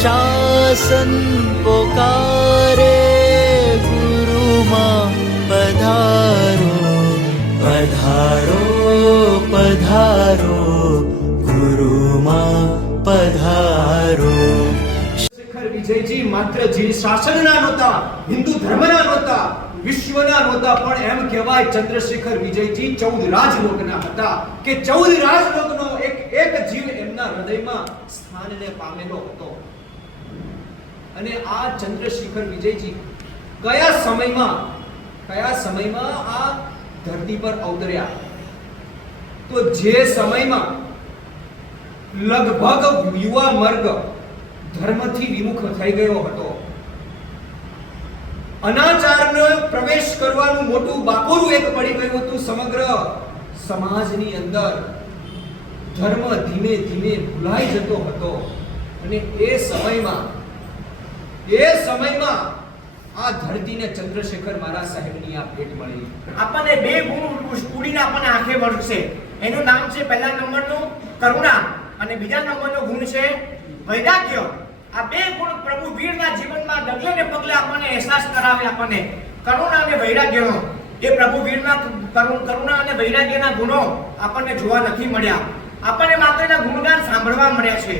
शासन पोकारे गुरु मां पधारो पधारो पधारो गुरु मां पधारो। ચંદ્રશેખર વિજયજી માત્ર જે શાસનના નહોતા, હિન્દુ ધર્મના નહોતા, વિશ્વના નહોતા, પણ એમ કહેવાય ચંદ્રશેખર વિજયજી 14 રાજલોકના હતા કે 14 રાજલોકનો એક જીવ એમના હૃદયમાં સ્થાનને પામેલો હતો। અને આ ચંદ્રશેખર વિજયજી કયા સમયમાં આ ધરતી પર અવતર્યા? તો જે સમયમાં લગભગ યુવા વર્ગ ધર્મથી વિમુખ થઈ ગયો હતો, અનાચારનો પ્રવેશ કરવાનું મોટું બાકોરું એક પડી ગયું હતું સમગ્ર સમાજની અંદર, ધર્મ ધીમે ધીમે ભૂલાઈ જતો હતો। અને એ સમયમાં આ ધરતીને ચંદ્રશેખર મહારાજ સાહેબની આ ભેટ મળી। આપણને બે ગુણ ઉડીને આપણને આંખે વળશે। એનું નામ છે પહેલા નંબરનું કરુણા અને બીજા નંબરનો ગુણ છે વૈરાગ્ય। આ બે ગુણ પ્રભુ વીરના જીવનમાં ડગલે ને પગલે આપણને અહેસાસ કરાવે, આપણને કરુણા અને વૈરાગ્યનો। એ પ્રભુ વીરના કરુણા અને વૈરાગ્યના ગુણો આપણને જોવા નથી મળ્યા, આપણને માત્ર એના ગુણગાન સાંભળવા મળ્યા છે।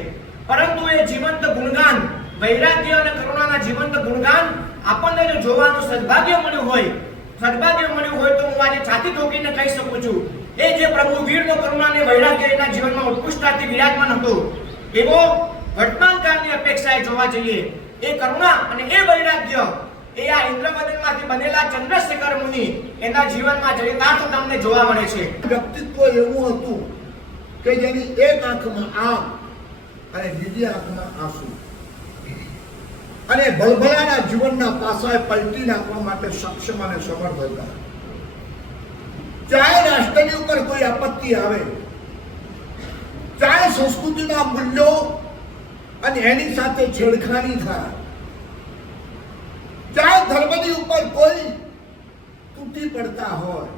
પરંતુ એ જીવંત ગુણગાન, વૈરાગ્ય અને કરુણાના જીવંત ગુણગાન આપણને જો જોવાનું સદભાગ્ય મળ્યું હોય તો હું આજે છાતી ઠોકીને કહી શકું છું, એ જે પ્રભુ વીરનો કરુણા અને વૈરાગ્ય એના જીવનમાં ઉત્કૃષ્ટતાથી વિરાજમાન હતું, એવો વર્તમાન કાળની અપેક્ષાએ જોવા જઈએ એ કરુણા અને એ વૈરાગ્ય એ આ ઇન્દ્રવદનમાંથી બનેલા ચંદ્રશેખર મુનિ એના જીવનમાં ચરિતાર્થ તમને જોવા મળે છે। વ્યક્તિત્વ એવું હતું કે જેની એક આંખમાં આમ અને બીજી આંખમાં આંસુ, અને ભલભલાના જીવનના પાસાએ પલટી નાખવા માટે સક્ષમ અને સમર્થ હતા। ચાહે રાષ્ટ્રની ઉપર કોઈ આપત્તિ આવે, ચાહે સંસ્કૃતિના મૂલ્યો અને એની સાથે છેડખાની થાય, ચાહે ધર્મની ઉપર કોઈ તૂટી પડતા હોય,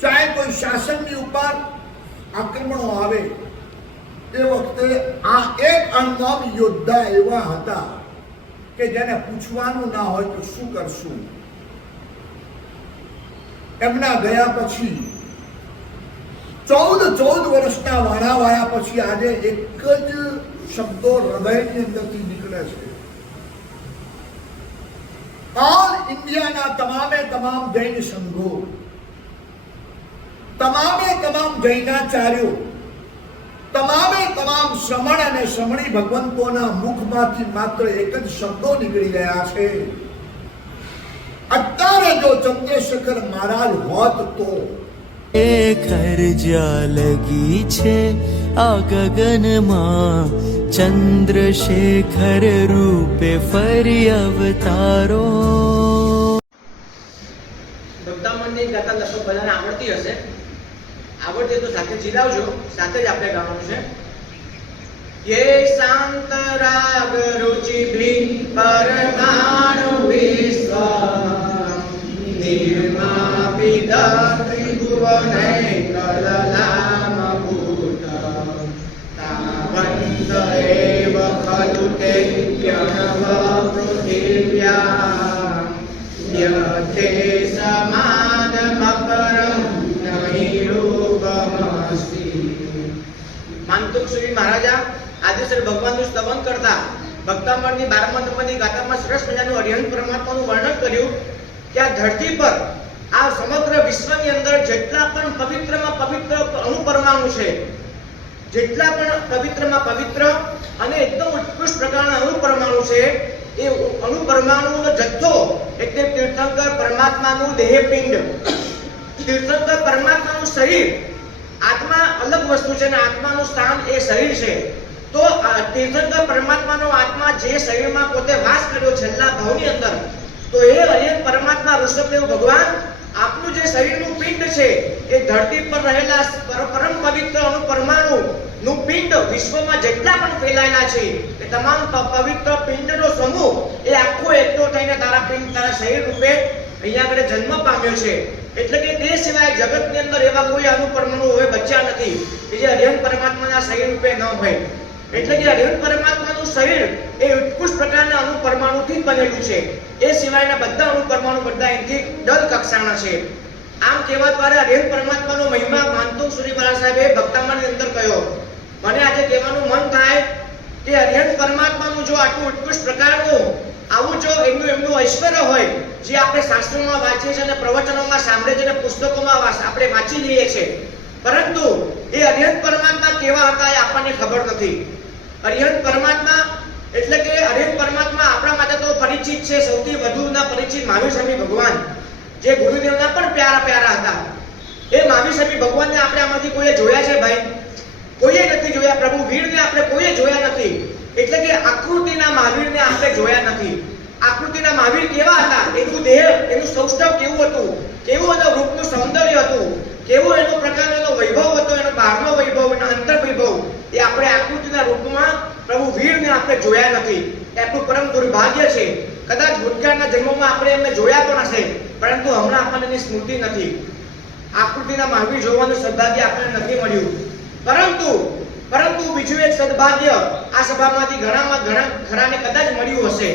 ચાહે કોઈ શાસનની ઉપર આક્રમણો આવે, એ વખતે આ એક અણનમ યોદ્ધા એવા હતા કે જેને પૂછવાનું ના હોય તો શું કરશું। એમના ગયા પછી 14 વર્ષના વાળા પછી આજે એક જ શબ્દો હૃદયની અંદરથી નીકળે છે। ઓલ ઇન્ડિયાના તમામ જૈન સંઘો, તમામ જૈનાચાર્યો, તમામ શ્રમણ અને શ્રમણી ભગવંતોના મુખમાંથી માત્ર એક જ શબ્દો નીકળી ગયા છે, અત્યારે જો ચંદ્રશેખર મહારાજ હોત તો। ખર જ્યાં લગી છે આ ગગનમાં, ચંદ્રશેખર રૂપે ફરી અવતારો। ભક્તામણની ગાતા લગભગ બધાને આવડતી હશે, આવડતી તો સાથે ચીલાવજો, સાથે જ આપણે ગાવાનું છે। યે શાંત રાગ રુચિ ભી પરમાણુ વિશ્વ નિર્માપિત ત્રિભુવને કલલામ ભૂત તાવંત એવ ખલુ તે પ્યણવ પૃથિવ્યા યથે સમાનમપરમ નહીં રૂપમસ્તિ। માંતુક શ્રી મહારાજા આદિશર ભગવાનનું સ્તવન કરતા ભક્તામણની 12મા નંબરની ગાથામાં સરસ મજાનું અરિહંત પરમાત્માનું વર્ણન કર્યું કે આ ધરતી પર આ સમગ્ર વિશ્વની અંદર જેટલા પણ પવિત્રમાં પવિત્ર અણુપરમાણુ છે, જેટલા પણ પવિત્રમાં પવિત્ર અને એકદમ ઉત્કૃષ્ટ પ્રકારના અણુપરમાણુ છે, એ અણુપરમાણુનો જથ્થો એટલે તીર્થંકર પરમાત્માનું દેહપિંડ, તીર્થંકર પરમાત્માનું શરીર, આત્મા અલગ વસ્તુ છે અને આત્માનું સ્થાન એ શરીર છે। તો તીર્થંકર પરમાત્માનો આત્મા જે શરીરમાં પોતે વાસ કર્યો છેલ્લા ભાવની અંદર, તો એ અયન પરમાત્મા ઋષભદેવ ભગવાન આપનું જે શરીરનું પિંડ છે એ ધરતી પર રહેલા પરમ પવિત્ર અણુપરમાણુ નું પિંડ વિશ્વમાં જેટલા પણ ફેલાયેલા છે એ તમામ પવિત્ર પિંડનો સમૂહ એ આખો એકઠો થઈને તારા પિંડ, તારા શરીર રૂપે અહીંયા આગળ જન્મ પામ્યો છે। એટલે કે તે સિવાય જગતની અંદર એવા કોઈ અણુપરમાણુ હવે બચ્યા નથી કે જે અરિહંત પરમાત્માના શરીર રૂપે ન હોય। એટલે કે અરિહંત પરમાત્માનું શરીર એ ઉત્કૃષ્ટ પ્રકારના અણુ પરમાણુથી જ બનેલું છે. એ સિવાયના બધા અણુ પરમાણુ બધા એનાથી દળ કક્ષાના છે. આમ કહેવા દ્વારા અરિહંત પરમાત્માનો મહિમા માનતો શ્રી મહારાજ સાહેબે ભક્તામણની અંદર કહ્યો. મને આજે કહેવાનું મન થાય કે અરિહંત પરમાત્માનું જો આટલું ઉત્કૃષ્ટ પ્રકારનું આવું જો એમનું ઐશ્વર્ય હોય, જે આપણે શાસ્ત્રોમાં વાંચીએ છીએ અને પ્રવચનોમાં સાંભળીએ છીએ અને પુસ્તકોમાં આપણે વાંચી લઈએ છીએ, પરંતુ એ અરિહંત પરમાત્મા કેવા હતા એ આપણને ખબર નથી. અરિહંત પરમાત્મા એટલે કે અરિહંત પરમાત્મા આપણા માટે તો પરિચિત છે, સૌથી વધુના પરિચિત મહાવીર સ્વામી ભગવાન, જે ગુરુદેવના પણ પ્યારા હતા. એ મહાવીર સ્વામી ભગવાનને આપણે આમાંથી કોઈએ જોયા છે ભાઈ? કોઈએ નથી જોયા. પ્રભુ વીરને આપણે કોઈએ જોયા નથી. એટલે કે આકૃતિના મહાવીરને આપણે જોયા નથી. આકૃતિના મહાવીર કેવા હતા, એનું દેહ, એનું સૌષ્ઠવ કેવું હતું, કેવું એનું રૂપનું સૌંદર્ય હતું, કેવું એનો પ્રકારનો વૈભવ હતો, એનો બહારનો વૈભવ, એનો અંતર વૈભવ, એ આપણે આકૃતિના રૂપમાં પ્રભુ વીરને આપણે જોયા નથી. એ આપણું પરમ દુર્ભાગ્ય છે. કદાચ ભૂતકાળના જન્મોમાં આપણે એમને જોયા પણ હશે, પરંતુ હમણાં આપણને એની સ્મૃતિ નથી. આકૃતિના મહાવીર જોવાનું સદભાગ્ય આપણને નથી મળ્યું. પરંતુ બીજું એક સદભાગ્ય આ સભામાંથી ઘણા ખરાને કદાચ મળ્યું હશે.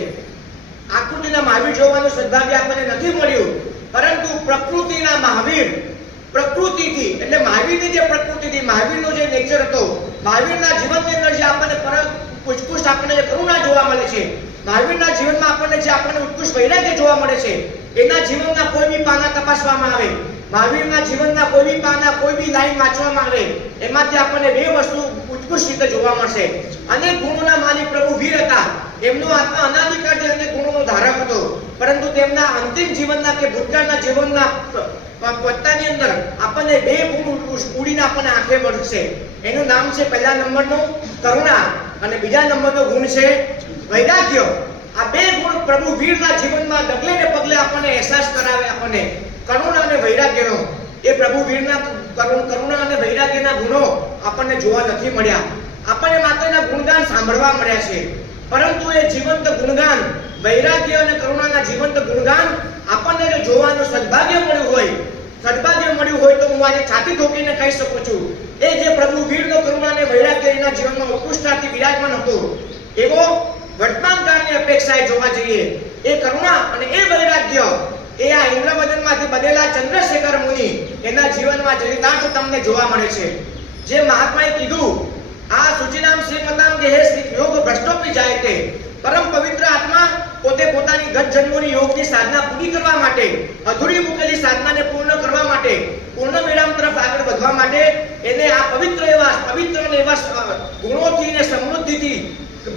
આકૃતિના મહાવીર જોવાનું સદભાગ્ય આપણને નથી મળ્યું, પરંતુ પ્રકૃતિના મહાવીર, પ્રકૃતિથી એટલે મહાવીરની જે પ્રકૃતિથી, મહાવીરનો જે નેચર હતો, મહાવીરના જીવનની અંદર જે આપણને ઉત્કૃષ્ટ આપણને જે કરુણા જોવા મળે છે, મહાવીરના જીવનમાં આપણને જે આપણને ઉત્કૃષ્ટ વૈરાગ્ય જોવા મળે છે, એના જીવનના કોઈ બી પાના તપાસવામાં આવે, મહાવીરના જીવનના કોઈ બી પાના, કોઈ બી લાઈન વાંચવામાં આવે, એમાંથી આપણને બે વસ્તુ ઉત્કૃષ્ટ રીતે જોવા મળશે. અનેક ગુણોના માલિક પ્રભુ વીર હતા. એમનો આત્મા અનાદિકાળથી અનેક ગુણોનો ધારક હતો, પરંતુ તેમના અંતિમ જીવનના કે ભૂતકાળના જીવનના પત્તાની અંદર આપણને બે ગુણ ઉડીને આપણને આંખે મળશે. એનું નામ છે પહેલા નંબરનો કરુણા અને બીજા નંબરનો ગુણ છે વૈરાગ્ય. આ બે ગુણ પ્રભુ વીરના જીવનમાં ડગલે ને પગલે આપણને અહેસાસ કરાવે, આપણને કરુણા અને વૈરાગ્યનો. એ પ્રભુ વીરના કરુણા અને વૈરાગ્યના ગુણો આપણને જોવા નથી મળ્યા. આપણને માત્ર એના ગુણગાન સાંભળવા મળ્યા છે, પરંતુ એ જીવંત ગુણગાન, વૈરાગ્ય અને કરુણાના જીવંત ગુણગાન આપણને જો જોવાનું સદભાગ્ય મળ્યું હોય તો હું આજે છાતી ઠોકીને કહી શકું છું, એ જે પ્રભુ વીરનો કરુણા અને વૈરાગ્ય એના જીવનમાં ઉત્કૃષ્ટતાથી વિરાજમાન હતું, એવો વર્તમાન કાળની અપેક્ષાએ જોવા જઈએ એ કરુણા અને એ વૈરાગ્ય એ આ ઇન્દ્રવદનમાંથી બનેલા ચંદ્રશેખર મુનિ એના જીવનમાં ચરિતાર્થ તમને જોવા મળે છે. જે મહાત્માએ કીધું, આ સુચિનામ શ્રીમતામ દેહે યોગ ભ્રષ્ટોપી જાય તે, પરમ પવિત્ર આત્મા પોતે પોતાની ગત જન્મોની યોગની સાધના પૂરી કરવા માટે, અધૂરી મૂકેલી સાધનાને પૂર્ણ કરવા માટે, પૂર્ણ વિરામ તરફ આગળ વધવા માટે એને આ પવિત્ર એવા ગુણોથી અને સમૃદ્ધિથી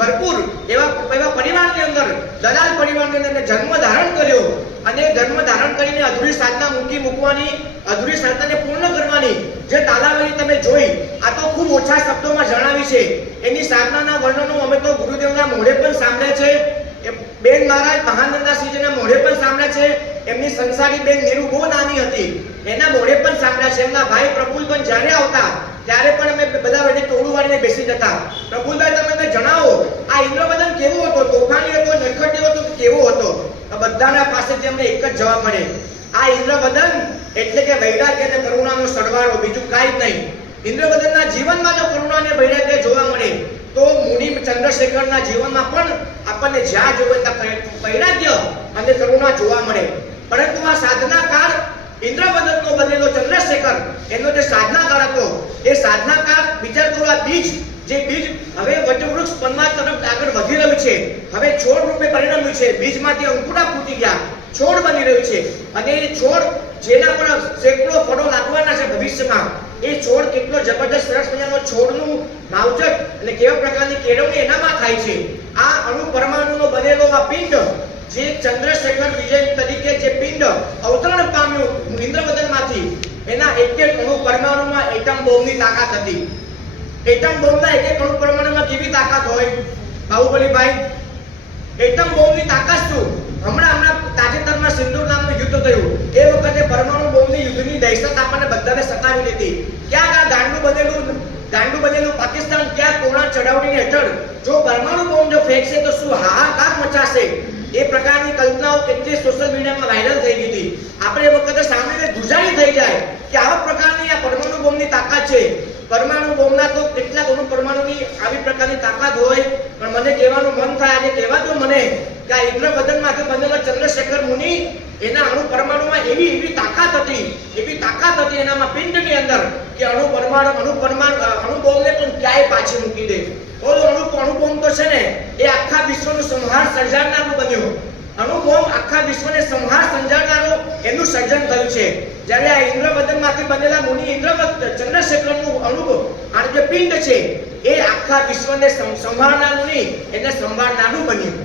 ભરપૂર એવા પરિવારની અંદર, દલાલ પરિવારની અંદર જન્મ ધારણ કર્યો. અને જન્મ ધારણ કરીને અધૂરી સાધના મૂકવાની, અધૂરી સાધનાને પૂર્ણ કરવાની જે તાલાવલી તમે જોઈ, આ તો ખૂબ ઓછા શબ્દોમાં જણાવી છે. એની સાધનાના વર્ણનો અમે તો ગુરુદેવના મોઢે પણ સાંભળ્યા છે, બેન મહારાજ મહાનંદાસિંહજીના મોઢે પણ સાંભળ્યા છે, એમની સંસારી બેન નીરુ બહુ નાની હતી એના મોઢે પણ સાંભળ્યા છે. એમના ભાઈ પ્રફુલ્લ પણ જ્યારે આવતા ત્યારે પણ અમે બધા વચ્ચે ટોળું વાળીને બેસી જતા. પ્રફુલ્લભાઈ તમે મને જણાવો, આ ઇન્દ્રવદન કેવો હતો? તોફાની હતો, નખટ્યો હતો કે કેવો હતો? બધાના પાસેથી અમને એક જ જવાબ મળે, આ ઇન્દ્રવદન એટલે કે વૈરાગ્ય અને કરુણાનો સરવાળો, બીજું કાંઈ જ નહીં. ઇન્દ્રવદનના જીવનમાં જો કરુણા અને વૈરાગ્ય જોવા મળે તો મુનિ ચંદ્રશેખરના જીવનમાં પણ આપણને જ્યાં જોવે ત્યાં વૈરાગ્ય અને કરુણા જોવા મળે. પરંતુ આ સાધના કાળ ઇન્દ્રવદનનો બનેલો ચંદ્રશેખર, એનો જે સાધના કાળ હતો, એ સાધના કાળ વિચાર કરો, આ બીજ, જે બીજ હવે વટવૃક્ષ પન્ના તરફ આગળ વધી રહ્યું છે, હવે છોડ રૂપે પરિણમ્યું છે, બીજમાંથી અંકુરા ફૂટી ગયા, છોડ બની રહ્યું છે. અને એ છોડ જેના પર સેંકડો ફળો લાગવાના છે ભવિષ્યમાં, એ છોડ કેટલો જબરદસ્ત સરસ મજાનો છોડનું માવજત અને કેવા પ્રકારની કેળવણી એનામાં થાય છે. આ અણુ પરમાણુનો બનેલો આ પિંડ, જે ચંદ્રશેખર વિજય તરીકે જે પિંડ અવતરણ પામ્યું ઇન્દ્રવદનમાંથી, એના એક એક અણુ પરમાણુમાં એટમ બોમ્બની તાકાત હતી. એટમ બોમ્બના એક એક અણુ પરમાણુમાં કેવી તાકાત હોય બાહુબલીભાઈ? એટમ બોમ્બની તાકાત શું? હમણાં તાજેતરમાં સિંદૂર નામનું યુદ્ધ થયું, એ વખતે પરમાણુ બોમ્બની યુદ્ધની દહેશત આપણને બધાને સતાવી લીધી. ક્યાંક આ ગાંડું બનેલું પાકિસ્તાન ક્યાં કોણા ચડાવણી હેઠળ જો પરમાણુ બોમ્બ જો ફેંકશે તો શું હાહાકાર મચાશે, એ પ્રકારની કલ્પનાઓ કેટલી સોશિયલ મીડિયામાં વાયરલ થઈ ગઈ હતી. આપણે એ વખતે સાંભળીને ધ્રુજારી થઈ જાય કે આવા પ્રકારની આ પરમાણુ બોમ્બની તાકાત છે. પરમાણુ બોમ્બના તો કેટલાક અણુ પરમાણુની આવી પ્રકારની તાકાત હોય, પણ મને કહેવાનું મન થાય, આજે કહેવાતું મને કે આ ઇન્દ્રવદનમાંથી બનેલો ચંદ્રશેખર મુનિ એના અણુ પરમાણુમાં એવી તાકાત હતી એનામાં પિંડની અંદર કે અણુ બોમ્બને પણ ક્યાંય પાછી મૂકી દે. ઓલો અણુ બોમ્બ તો છે ને એ આખા વિશ્વનું સંહાર સર્જાનારું બન્યો. અણુ બોમ્બ આખા વિશ્વને સંહાર સર્જાનારું એનું સર્જન થયું છે. જ્યારે આ ઇન્દ્રવદનમાંથી બનેલા મુનિ ચંદ્રશેખરનું આ જે પિંડ છે એ આખા વિશ્વને સંભાળનારું નહીં, એને સંભાળનારું બન્યું.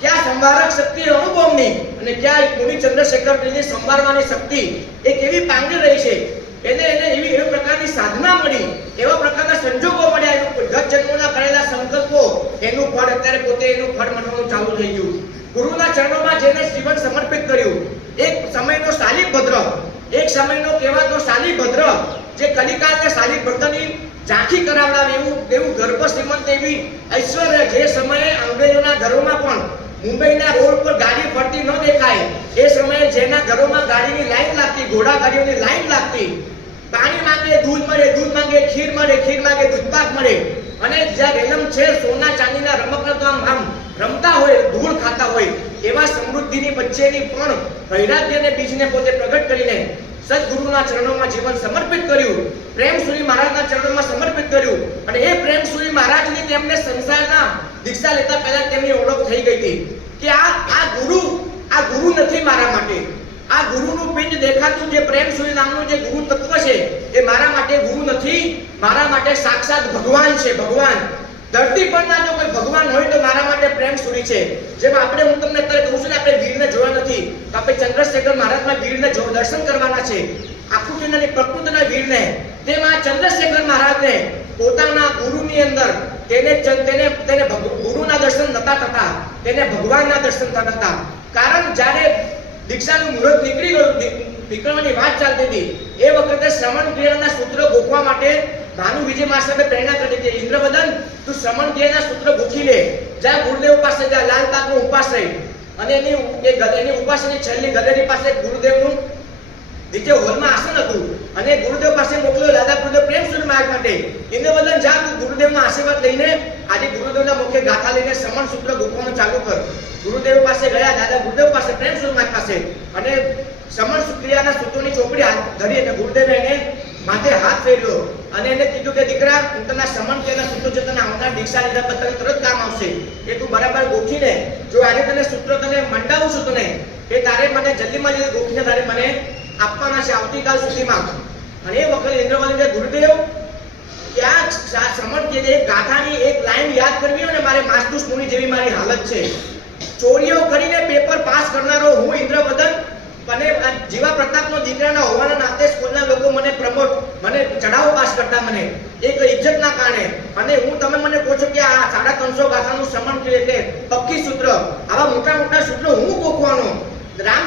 ક્યાં સંભારક શક્તિ અણુ બોમ્બની અને ક્યાં મુનિ ચંદ્રશેખરની સંભાળવાની શક્તિ એ કેવી પાંગી રહી છે. એને એવી પ્રકારની સાધના મળી, એવા પ્રકારના સંજોગો મળ્યા, એનું ગત જન્મોના કરેલા સંકલ્પો એનું ફળ અત્યારે પોતે એનું ફળ મળવાનું ચાલુ થઈ ગયું. ગુરુના ચરણોમાં જેને જીવન સમર્પિત કર્યું, એક સમયનો શાલિભદ્ર, એક સમયનો કહેવાતો શાલિભદ્ર, જે કલિકાલને શાલિભદ્રની ઝાંખી કરાવડાવે એવું ગર્ભ શ્રીમંત એવી ઐશ્વર્ય, જે સમયે અંગ્રેજોના ઘરોમાં પણ મુંબઈના રોડ પર ગાડી ફરતી ન દેખાય, એ સમયે જેના ઘરોમાં ગાડીની લાઈન લાગતી, ઘોડા ગાડીઓની લાઈન લાગતી, પાણી માંગે દૂધ મળે, દૂધ માંગે ખીર મળે, ખીર માંગે દૂધપાક મળે, અને જ્યાં રેલમ છે સોના ચાંદીના રમકડા તો આમ રમતા હોય, ધૂળ ખાતા હોય, એવા સમૃદ્ધિની વચ્ચેની પણ વૈરાગ્યને બીજને પોતે પ્રગટ કરીને સદગુરુના ચરણોમાં જીવન સમર્પિત કર્યું, પ્રેમસુરી મહારાજના ચરણોમાં સમર્પિત કર્યું. અને એ પ્રેમસુરી મહારાજની તેમને સંસારના દીક્ષા લેતા પહેલા તેમની ઓળખ થઈ ગઈ હતી કે આ ગુરુ નથી મારા માટે. આ ગુરુનું પિંડ દેખાતું જે પ્રેમસુરી નામનું જે ગુરુ તત્વ છે એ મારા માટે ગુરુ નથી, મારા માટે સાક્ષાત ભગવાન છે. ભગવાન ધરતી પરના જો કોઈ ભગવાન હોય તો મારા માટે પ્રેમસુરી છે. જેમ હું તમને અત્યારે કહું છું ને, આપણે વીરને જોયા નથી, તો આપણે ચંદ્રશેખર મહારાજના વીરને દર્શન કરવાના છે, આખું દુનિયાની પ્રકૃતિના વીરને. તેમાં ચંદ્રશેખર મહારાજને પોતાના ગુરુની અંદર તેને ગુરુના દર્શન નતા થતા, તેને ભગવાનના દર્શન થતા હતા. કારણ જ્યારે દીક્ષાનું મુહૂર્ત નીકળવાની વાત ચાલતી હતી, એ વખતે શ્રવણ ક્રિયાના સૂત્ર ગોખવા માટે ભાનુ વિજય માસ્ટરે પ્રેરણા કરી હતી, ઇન્દ્રવદન તું શ્રવણ ક્રિયાના સૂત્ર ગોખી લે, જા ગુરુદેવ પાસે જા, લાલબાગનો ઉપાશ્રય, અને એની ઉપાશ્રયની છેલ્લી ગલેરી પાસે ગુરુદેવનું નીચે હોલમાં આસન હતું, અને ગુરુદેવ પાસે મોકલ્યો દાદા ગુરુદેવ પ્રેમસુરી મહારાજ માટે. ઇન્દ્રવદન જા, તું ગુરુદેવના આશીર્વાદ લઈને આજે ગુરુદેવના મુખે ગાથા લઈને શ્રવણ સૂત્ર ગોખવાનું ચાલુ કર. ગુરુદેવ પાસે ગયા, દાદા ગુરુદેવ પાસે, પ્રેમસુરી મહારાજ પાસે, અને શ્રવણ ક્રિયાના સૂત્રોની ચોપડી હાથ ધરી અને ગુરુદેવે એને માથે હાથ ફેર્યો અને એને કીધું કે દીકરા, હું તને શ્રવણ ક્રિયાના સૂત્રો છે, તને આવનાર દીક્ષા લીધા પછી તરત કામ આવશે, એ તું બરાબર ગોખીને જો આજે તને સૂત્ર તને મંડાવું છું તને, એ તારે મને જલ્દીમાં જલ્દી ગોખીને તારે મને આપવાના છે આવતીકાલ સુધીમાં. અને એ વખતે ઇન્દ્રવદન ગુરુદેવ ક્યાં શ્રવણ કે એક ગાથાની એક લાઈન યાદ કરવી હોય ને, મારે માસ્તુસ મુનિ જેવી મારી હાલત છે. ચોરીઓ કરીને પેપર પાસ કરનારો હું ઇન્દ્રવદન, અને જીવા પ્રતાપનો દીકરાના હોવાના નાતે સ્કૂલના લોકો મને ચડાવો પાસ કરતા, મને એક ઇજ્જતના કારણે. અને તમે મને કહો છો કે આ 350 ગાથાનું શ્રવણ એટલે પક્કી સૂત્ર, આવા મોટા મોટા સૂત્રો હું ગોખવાનો. રામ